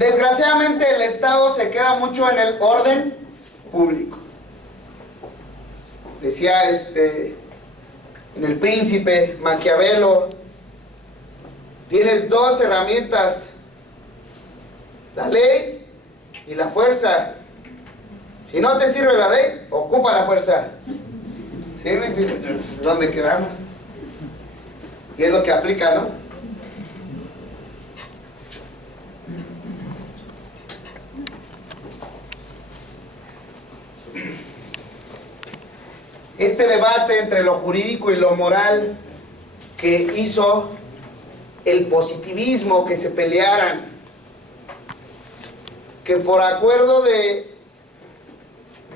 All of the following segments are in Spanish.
Desgraciadamente el Estado se queda mucho en el orden público. Decía en El Príncipe, Maquiavelo, tienes dos herramientas, la ley y la fuerza. Si no te sirve la ley, ocupa la fuerza. ¿Sí? Es donde quedamos. Y es lo que aplica, ¿no? Este debate entre lo jurídico y lo moral que hizo el positivismo que se pelearan, que por acuerdo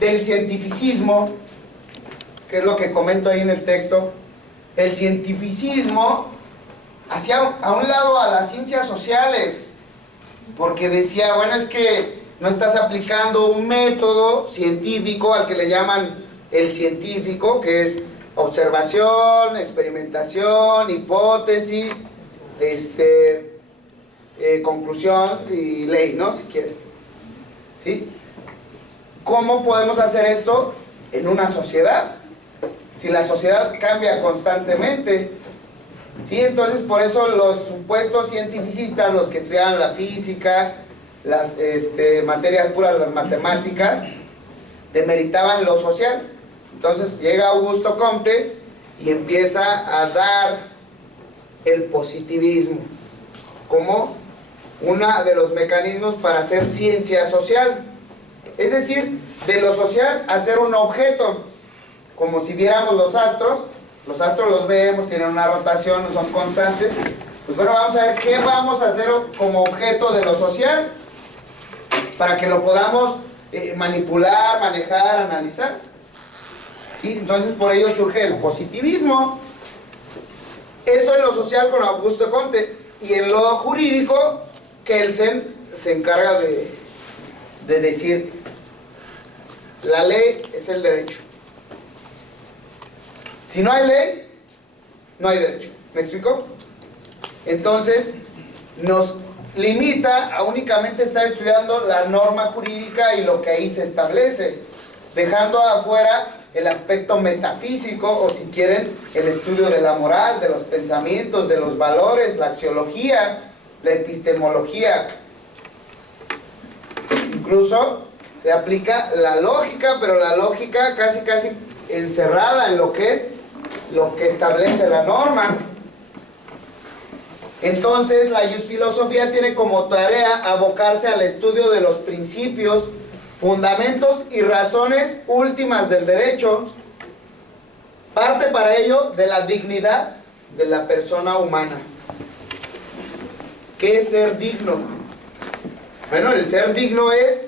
del cientificismo, que es lo que comento ahí en el texto, el cientificismo hacía a un lado a las ciencias sociales, porque decía, bueno, es que no estás aplicando un método científico al que le llaman el científico, que es observación, experimentación, hipótesis, conclusión y ley, ¿no? Si quiere. ¿Sí? ¿Cómo podemos hacer esto en una sociedad? Si la sociedad cambia constantemente, ¿sí? Entonces, por eso los supuestos cientificistas, los que estudiaban la física, las materias puras, las matemáticas, demeritaban lo social. Entonces llega Augusto Comte y empieza a dar el positivismo como uno de los mecanismos para hacer ciencia social. Es decir, de lo social hacer un objeto, como si viéramos los astros los vemos, tienen una rotación, no son constantes. Pues bueno, vamos a ver qué vamos a hacer como objeto de lo social, para que lo podamos manipular, manejar, analizar. ¿Sí? Entonces por ello surge el positivismo. Eso en lo social con Augusto Comte. Y en lo jurídico, Kelsen se encarga de decir, la ley es el derecho. Si no hay ley, no hay derecho. ¿Me explico? Entonces nos limita a únicamente estar estudiando la norma jurídica y lo que ahí se establece, dejando afuera el aspecto metafísico, o si quieren, el estudio de la moral, de los pensamientos, de los valores, la axiología, la epistemología. Incluso se aplica la lógica, pero la lógica casi encerrada en lo que establece la norma. Entonces la Jusfilosofía tiene como tarea abocarse al estudio de los principios, fundamentos y razones últimas del derecho. Parte para ello de la dignidad de la persona humana. ¿Qué es ser digno? Bueno, el ser digno es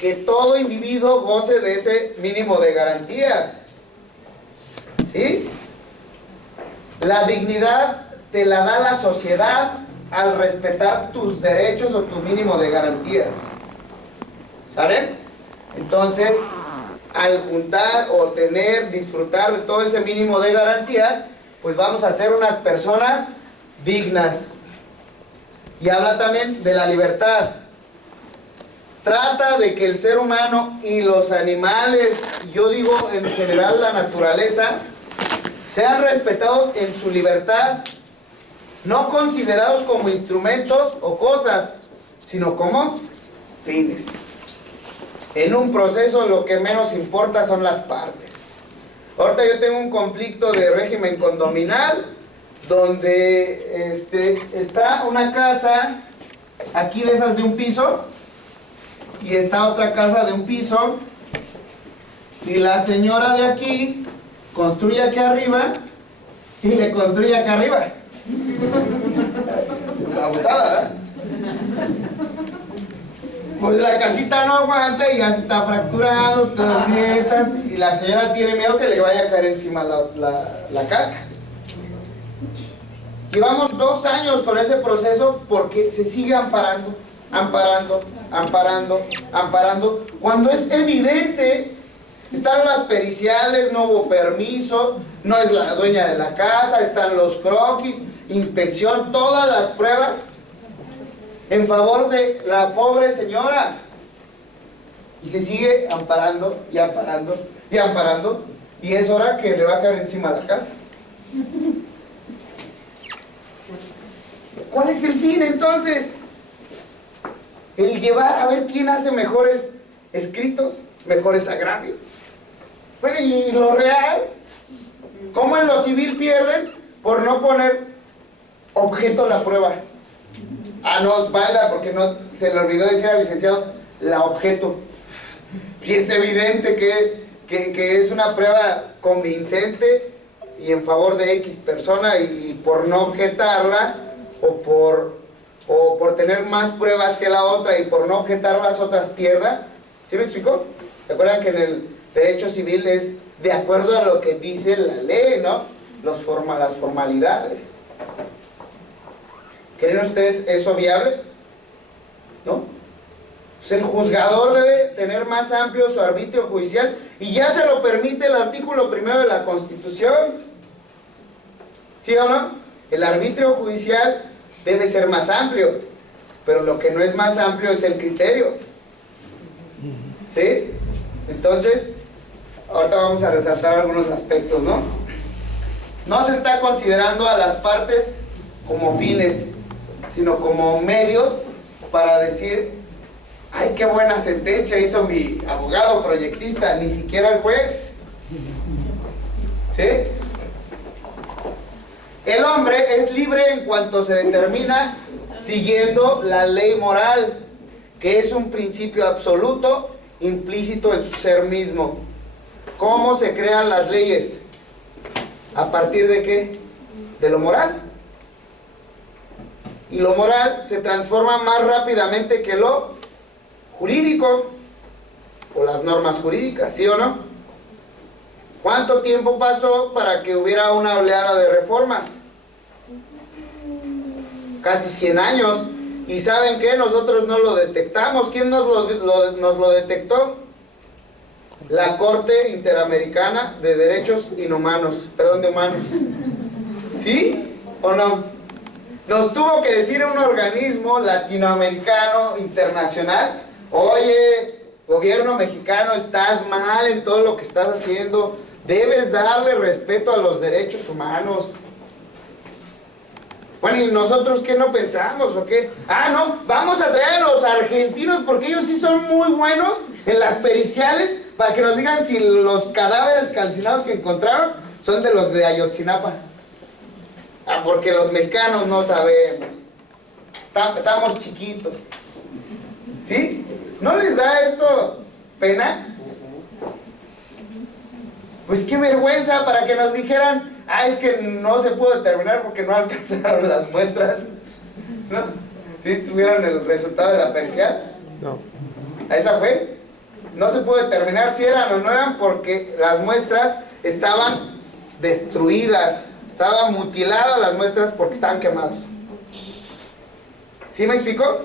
que todo individuo goce de ese mínimo de garantías. ¿Sí? La dignidad te la da la sociedad al respetar tus derechos o tu mínimo de garantías. ¿Sale? Entonces, al juntar o tener, disfrutar de todo ese mínimo de garantías, pues vamos a ser unas personas dignas. Y habla también de la libertad. Trata de que el ser humano y los animales, yo digo en general la naturaleza, sean respetados en su libertad, no considerados como instrumentos o cosas, sino como fines. En un proceso lo que menos importa son las partes. Ahorita yo tengo un conflicto de régimen condominal, donde está una casa aquí de esas de un piso, y está otra casa de un piso, y la señora de aquí construye aquí arriba y le construye acá arriba. Abusada, ¿verdad? Pues la casita no aguanta y ya se está fracturando, todas grietas, y la señora tiene miedo que le vaya a caer encima la casa. Llevamos 2 años con ese proceso porque se sigue amparando, cuando es evidente. Están las periciales, no hubo permiso, no es la dueña de la casa, están los croquis, inspección, todas las pruebas. en favor de la pobre señora. Y se sigue amparando y amparando y amparando. Y es hora que le va a caer encima la casa. ¿Cuál es el fin entonces? El llevar a ver quién hace mejores escritos, mejores agravios. Bueno, y lo real, ¿cómo en lo civil pierden? Por no poner objeto a la prueba. Ah, no, espalda, porque no se le olvidó decir al licenciado la objeto. Y es evidente que es una prueba convincente y en favor de X persona, y por no objetarla o por tener más pruebas que la otra y por no objetar las otras pierda. ¿Sí me explicó? ¿Se acuerdan que en el derecho civil es de acuerdo a lo que dice la ley, ¿no? Las formalidades. ¿Creen ustedes eso viable? ¿No? Pues el juzgador debe tener más amplio su arbitrio judicial, y ya se lo permite el artículo 1 de la Constitución. ¿Sí o no? El arbitrio judicial debe ser más amplio, pero lo que no es más amplio es el criterio. ¿Sí? Entonces, ahorita vamos a resaltar algunos aspectos, ¿no? No se está considerando a las partes como fines, sino como medios para decir: ¡ay, qué buena sentencia hizo mi abogado proyectista! Ni siquiera el juez. ¿Sí? El hombre es libre en cuanto se determina siguiendo la ley moral, que es un principio absoluto implícito en su ser mismo. ¿Cómo se crean las leyes? ¿A partir de qué? De lo moral. Y lo moral se transforma más rápidamente que lo jurídico o las normas jurídicas, ¿sí o no? ¿Cuánto tiempo pasó para que hubiera una oleada de reformas? Casi 100 años. ¿Y saben qué? Nosotros no lo detectamos. ¿Quién nos lo detectó? La Corte Interamericana de Derechos Inhumanos, perdón, de Humanos. ¿Sí o no? Nos tuvo que decir un organismo latinoamericano, internacional: oye, gobierno mexicano, estás mal en todo lo que estás haciendo, debes darle respeto a los derechos humanos. Bueno, ¿y nosotros qué no pensamos o qué? Ah, no, vamos a traer a los argentinos porque ellos sí son muy buenos en las periciales, para que nos digan si los cadáveres calcinados que encontraron son de los de Ayotzinapa. Ah, porque los mexicanos no sabemos. Estamos chiquitos. ¿Sí? ¿No les da esto pena? Pues qué vergüenza, para que nos dijeran: ah, es que no se pudo determinar porque no alcanzaron las muestras. ¿No? ¿Sí subieron el resultado de la pericial? No. ¿A esa fue? No se pudo determinar si eran o no eran porque las muestras estaban destruidas, estaban mutiladas las muestras porque estaban quemados. ¿Sí me explicó?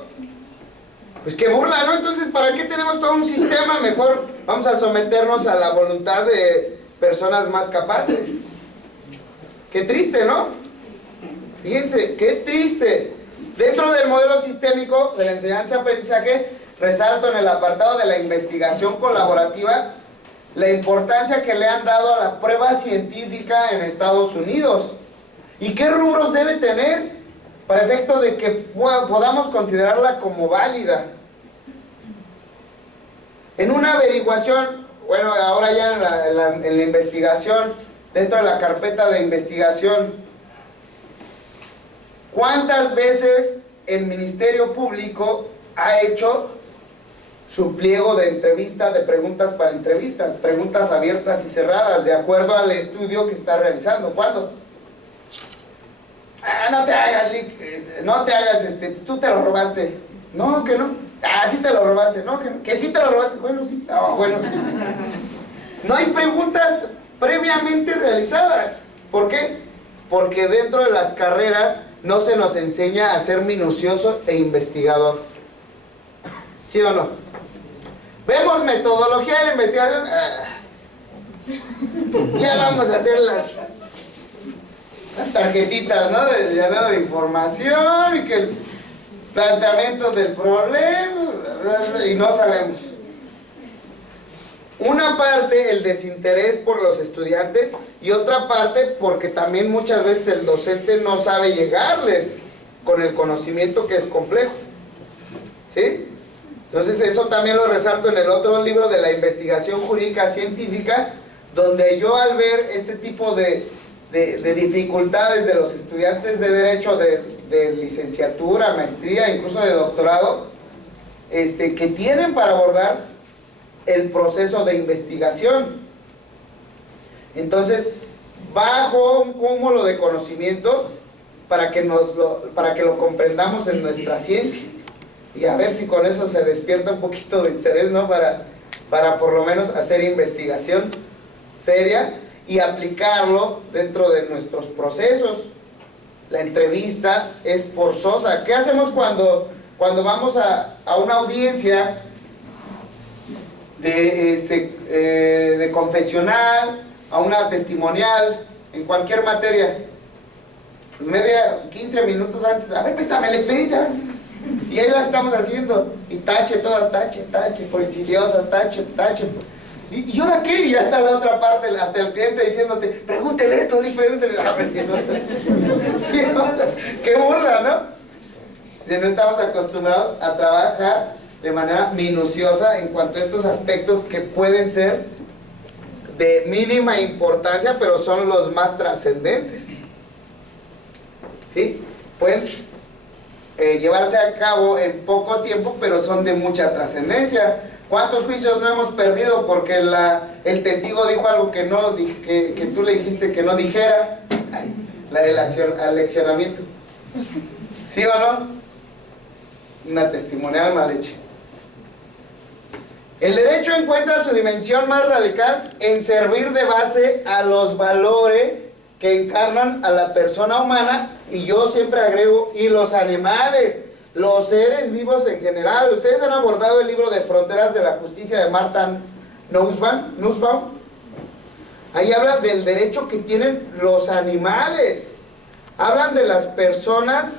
Pues qué burla, ¿no? Entonces, ¿para qué tenemos todo un sistema? Mejor vamos a someternos a la voluntad de personas más capaces. Qué triste, ¿no? Fíjense, qué triste. Dentro del modelo sistémico de la enseñanza-aprendizaje, resalto en el apartado de la investigación colaborativa la importancia que le han dado a la prueba científica en Estados Unidos. ¿Y qué rubros debe tener para efecto de que podamos considerarla como válida? En una averiguación, bueno, ahora ya en la investigación, dentro de la carpeta de investigación, ¿cuántas veces el Ministerio Público ha hecho su pliego de entrevista, de preguntas para entrevistas, preguntas abiertas y cerradas, de acuerdo al estudio que está realizando? ¿Cuándo? Ah, no te hagas, no te hagas, tú te lo robaste. No, que no. Ah, sí te lo robaste. No, que no. Que sí te lo robaste. Bueno, sí. No, bueno. No hay preguntas previamente realizadas. ¿Por qué? Porque dentro de las carreras no se nos enseña a ser minucioso e investigador. ¿Sí o no? Vemos metodología de la investigación. Ya vamos a hacer las tarjetitas, ¿no? De llenado de información y que planteamiento del problema, y no sabemos. Una parte, el desinterés por los estudiantes, y otra parte porque también muchas veces el docente no sabe llegarles con el conocimiento, que es complejo. ¿Sí? Entonces eso también lo resalto en el otro libro de la investigación jurídica científica, donde yo al ver este tipo de dificultades de los estudiantes de derecho, de licenciatura, maestría, incluso de doctorado, que tienen para abordar el proceso de investigación. Entonces, bajo un cúmulo de conocimientos para que lo comprendamos en nuestra ciencia, y a ver si con eso se despierta un poquito de interés, ¿no? Para por lo menos hacer investigación seria y aplicarlo dentro de nuestros procesos. La entrevista es forzosa. ¿Qué hacemos cuando vamos a una audiencia de confesional, a una testimonial, en cualquier materia? 15 minutos antes, a ver, préstame el expediente, a ver. Y ahí la estamos haciendo, y tache todas, tache, por insidiosas, tache. ¿Y ahora qué? Y ya está la otra parte, hasta el cliente diciéndote, pregúntele esto, pregúntele. Sí, qué burla, ¿no? Si no estamos acostumbrados a trabajar de manera minuciosa en cuanto a estos aspectos que pueden ser de mínima importancia, pero son los más trascendentes. ¿Sí? Pueden llevarse a cabo en poco tiempo, pero son de mucha trascendencia. ¿Cuántos juicios no hemos perdido porque el testigo dijo algo que tú le dijiste que no dijera? Ay, el aleccionamiento. ¿Sí o no? Una testimonial mal hecha. El derecho encuentra su dimensión más radical en servir de base a los valores que encarnan a la persona humana, y yo siempre agrego, y los animales, los seres vivos en general. Ustedes han abordado el libro de Fronteras de la Justicia de Martha Nussbaum. Ahí habla del derecho que tienen los animales. Hablan de las personas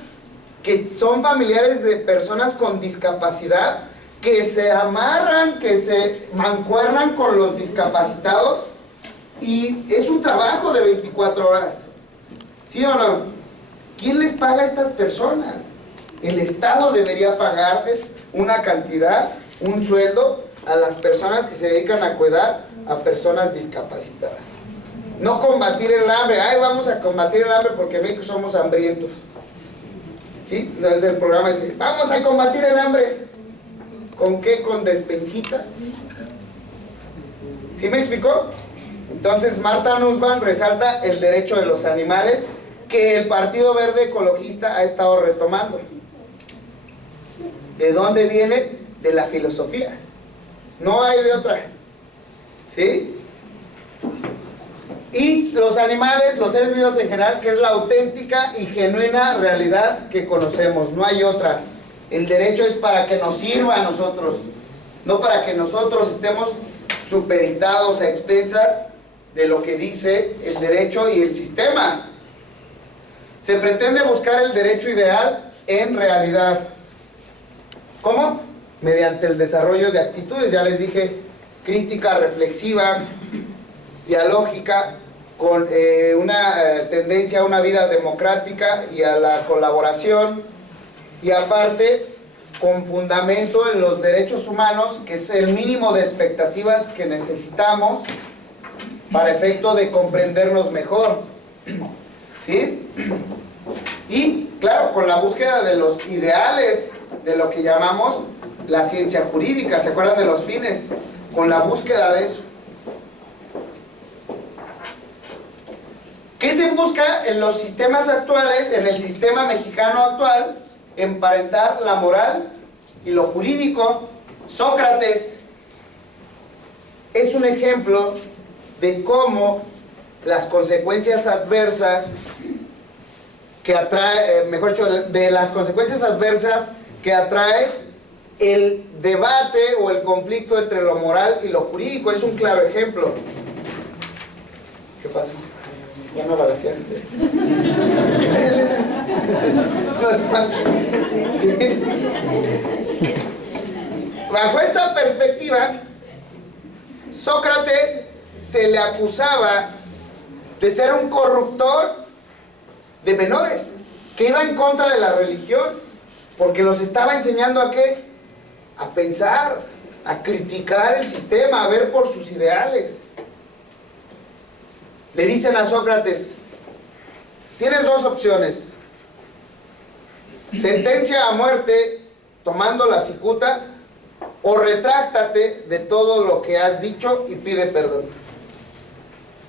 que son familiares de personas con discapacidad, que se amarran, que se mancuernan con los discapacitados, y es un trabajo de 24 horas. ¿Sí o no? ¿Quién les paga a estas personas? El Estado debería pagarles una cantidad, un sueldo a las personas que se dedican a cuidar a personas discapacitadas. No combatir el hambre. Ay, vamos a combatir el hambre porque en México somos hambrientos. ¿Sí? Desde el programa dice, vamos a combatir el hambre. ¿Con qué? Con despensitas. ¿Sí me explicó? Entonces Martha Nussbaum resalta el derecho de los animales, que el Partido Verde Ecologista ha estado retomando. ¿De dónde viene? De la filosofía. No hay de otra. ¿Sí? Y los animales, los seres vivos en general, que es la auténtica y genuina realidad que conocemos. No hay otra. El derecho es para que nos sirva a nosotros, no para que nosotros estemos supeditados a expensas de lo que dice el derecho y el sistema. Se pretende buscar el derecho ideal en realidad. ¿Cómo? Mediante el desarrollo de actitudes, ya les dije, crítica, reflexiva, dialógica, con una tendencia a una vida democrática y a la colaboración, y aparte con fundamento en los derechos humanos, que es el mínimo de expectativas que necesitamos para efecto de comprendernos mejor. ¿Sí? Y claro, con la búsqueda de los ideales de lo que llamamos la ciencia jurídica. ¿Se acuerdan de los fines? Con la búsqueda de eso. ¿Qué se busca en los sistemas actuales, en el sistema mexicano actual? Emparentar la moral y lo jurídico. Sócrates es un ejemplo de cómo las consecuencias adversas que atrae, mejor dicho, de las consecuencias adversas que atrae el debate o el conflicto entre lo moral y lo jurídico. Es un claro ejemplo. ¿Qué pasó? Van a balacear. No espante. ¿Sí? Bajo esta perspectiva, Sócrates se le acusaba de ser un corruptor de menores, que iba en contra de la religión, porque los estaba enseñando ¿a qué? A pensar, a criticar el sistema, a ver por sus ideales. Le dicen a Sócrates: tienes dos opciones, sentencia a muerte tomando la cicuta, o retráctate de todo lo que has dicho y pide perdón.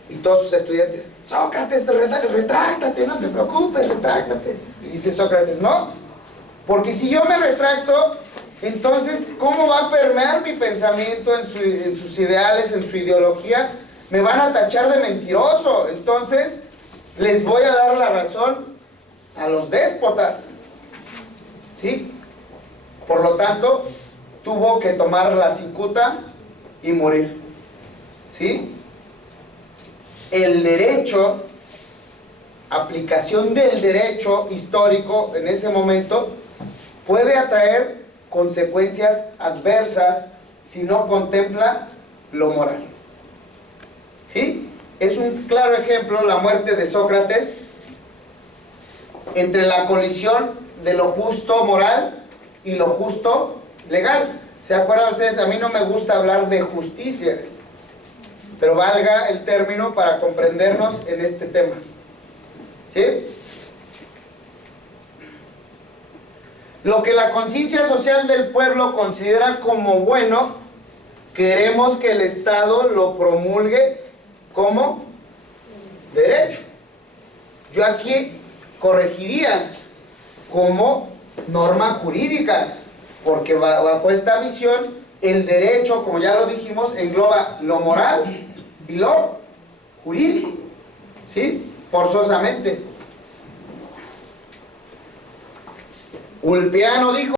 Y todos sus estudiantes: Sócrates, retráctate, no te preocupes, retráctate. Y dice Sócrates: no, porque si yo me retracto, entonces ¿cómo va a permear mi pensamiento en sus ideales, en su ideología? Me van a tachar de mentiroso. Entonces les voy a dar la razón a los déspotas, ¿sí? Por lo tanto, tuvo que tomar la cicuta y morir, ¿sí? El derecho, aplicación del derecho histórico en ese momento, puede atraer consecuencias adversas si no contempla lo moral, ¿sí? Es un claro ejemplo la muerte de Sócrates entre la colisión de lo justo moral y lo justo legal. ¿Se acuerdan ustedes? A mí no me gusta hablar de justicia, pero valga el término para comprendernos en este tema, ¿sí? Lo que la conciencia social del pueblo considera como bueno, queremos que el Estado lo promulgue como derecho. Yo aquí corregiría como norma jurídica, porque bajo esta visión el derecho, como ya lo dijimos, engloba lo moral y lo jurídico, ¿sí? Forzosamente. Ulpiano dijo